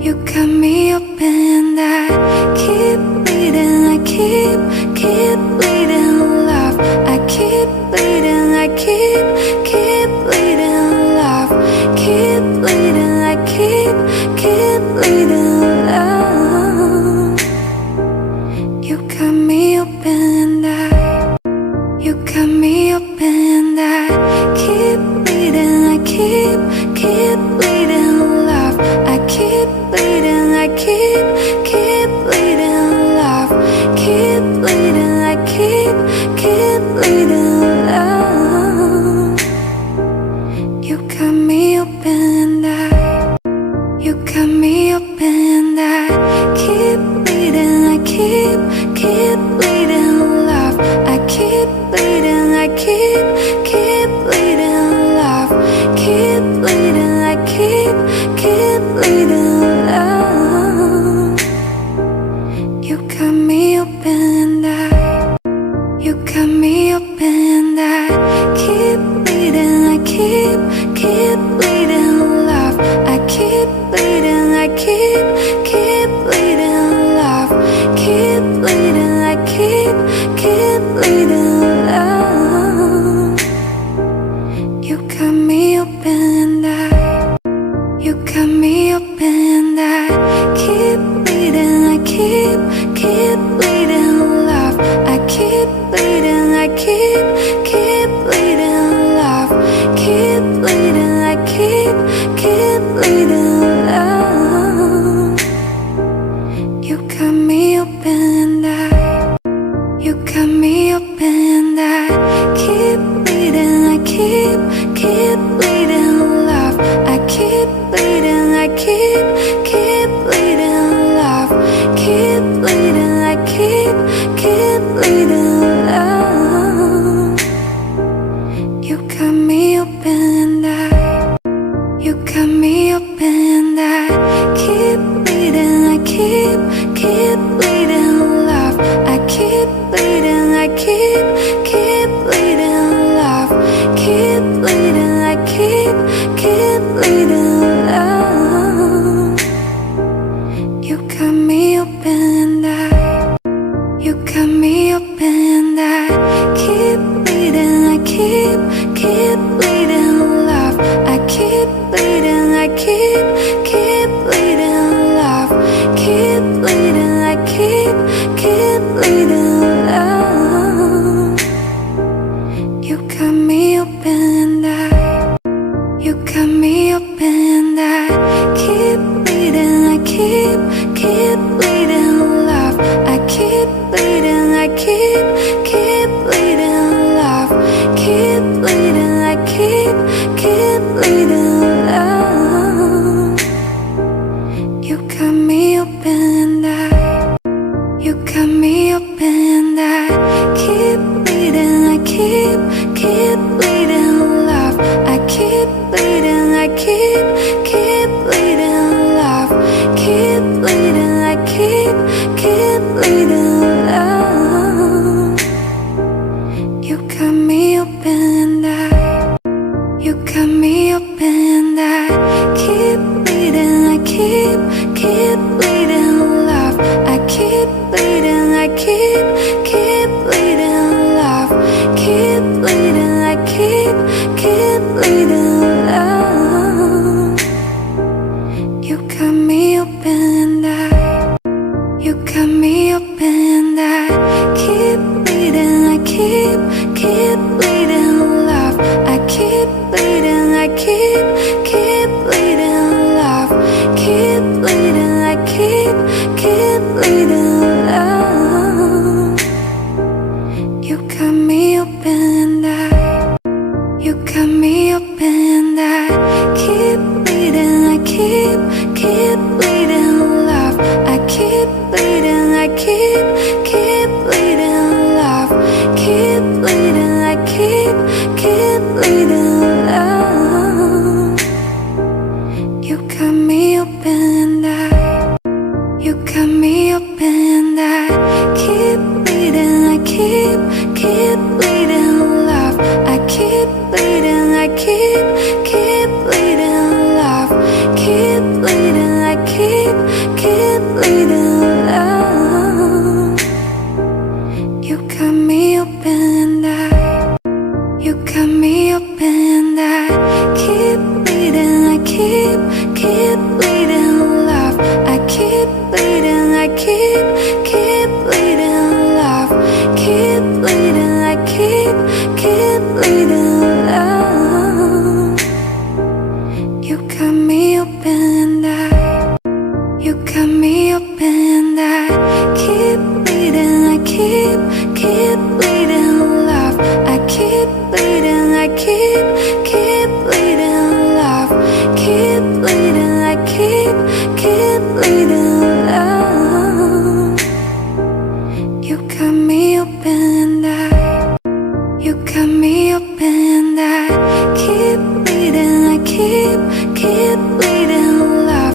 You cut me open, I keep bleeding, I keep bleeding, love. I keep bleeding, I keep bleeding, love. Keep bleeding, I keep bleeding, love. You cut me open, you cut me open, I keep bleeding, I keep bleeding, love. I keep bleeding, I keep bleeding, love. Keep bleeding, I keep bleeding, love. You cut me open, you cut me open, I keep bleeding, I keep bleeding, love. I keep bleeding, I keep bleeding, love. Keep bleeding, I keep bleeding, love. You cut me open, you cut me open, I keep bleeding, I keep bleeding, love. I keep bleeding, I keep bleeding, love. Keep bleeding, I keep bleeding, love. You cut me open, you cut me open, I keep bleeding, I keep bleeding, love. I keep bleeding, I keep bleeding, love. Keep bleeding, I keep bleeding, love. You cut me open, you cut me open, I keep bleeding, I keep bleeding, love. I keep bleeding, I keep bleeding, love. Keep bleeding, I keep bleeding, love. You cut me open, you cut me open, I keep bleeding, I keep bleeding, love. I keep bleeding, I keep bleeding, love. Keep bleeding, I keep bleeding, love. You cut me open, you cut me open, I keep bleeding, I keep bleeding, love. I keep bleeding, I keep bleeding, love. Keep bleeding, I keep bleeding, love. You cut me open, you cut me open, I keep bleeding, I keep bleeding, love. I keep bleeding, I keep bleeding, love. Keep bleeding, I keep bleeding, love. You cut me open, you cut me open, I keep bleeding, I keep bleeding, love. I keep bleeding, I keep bleeding, love. Keep bleeding, I keep bleeding, love. You cut me open, you cut me open, I keep bleeding, I keep bleeding, love. I keep bleeding, I keep bleeding, love. Keep bleeding, I keep bleeding, love. You cut me open, you cut me open, I keep bleeding, I keep bleeding, love. I keep bleeding, I keep bleeding, love. Keep bleeding, I keep bleeding, love. You cut me open, you cut me open, I keep bleeding, I keep bleeding, love. I keep bleeding, I keep bleeding, love. Keep bleeding, I keep bleeding, love. You cut me open, you cut me open, I keep bleeding, I keep bleeding, love. I keep bleeding, I keep bleeding, love. Keep bleeding, I keep keep bleeding love. You cut me open and you cut me open and I keep bleeding, I keep bleeding.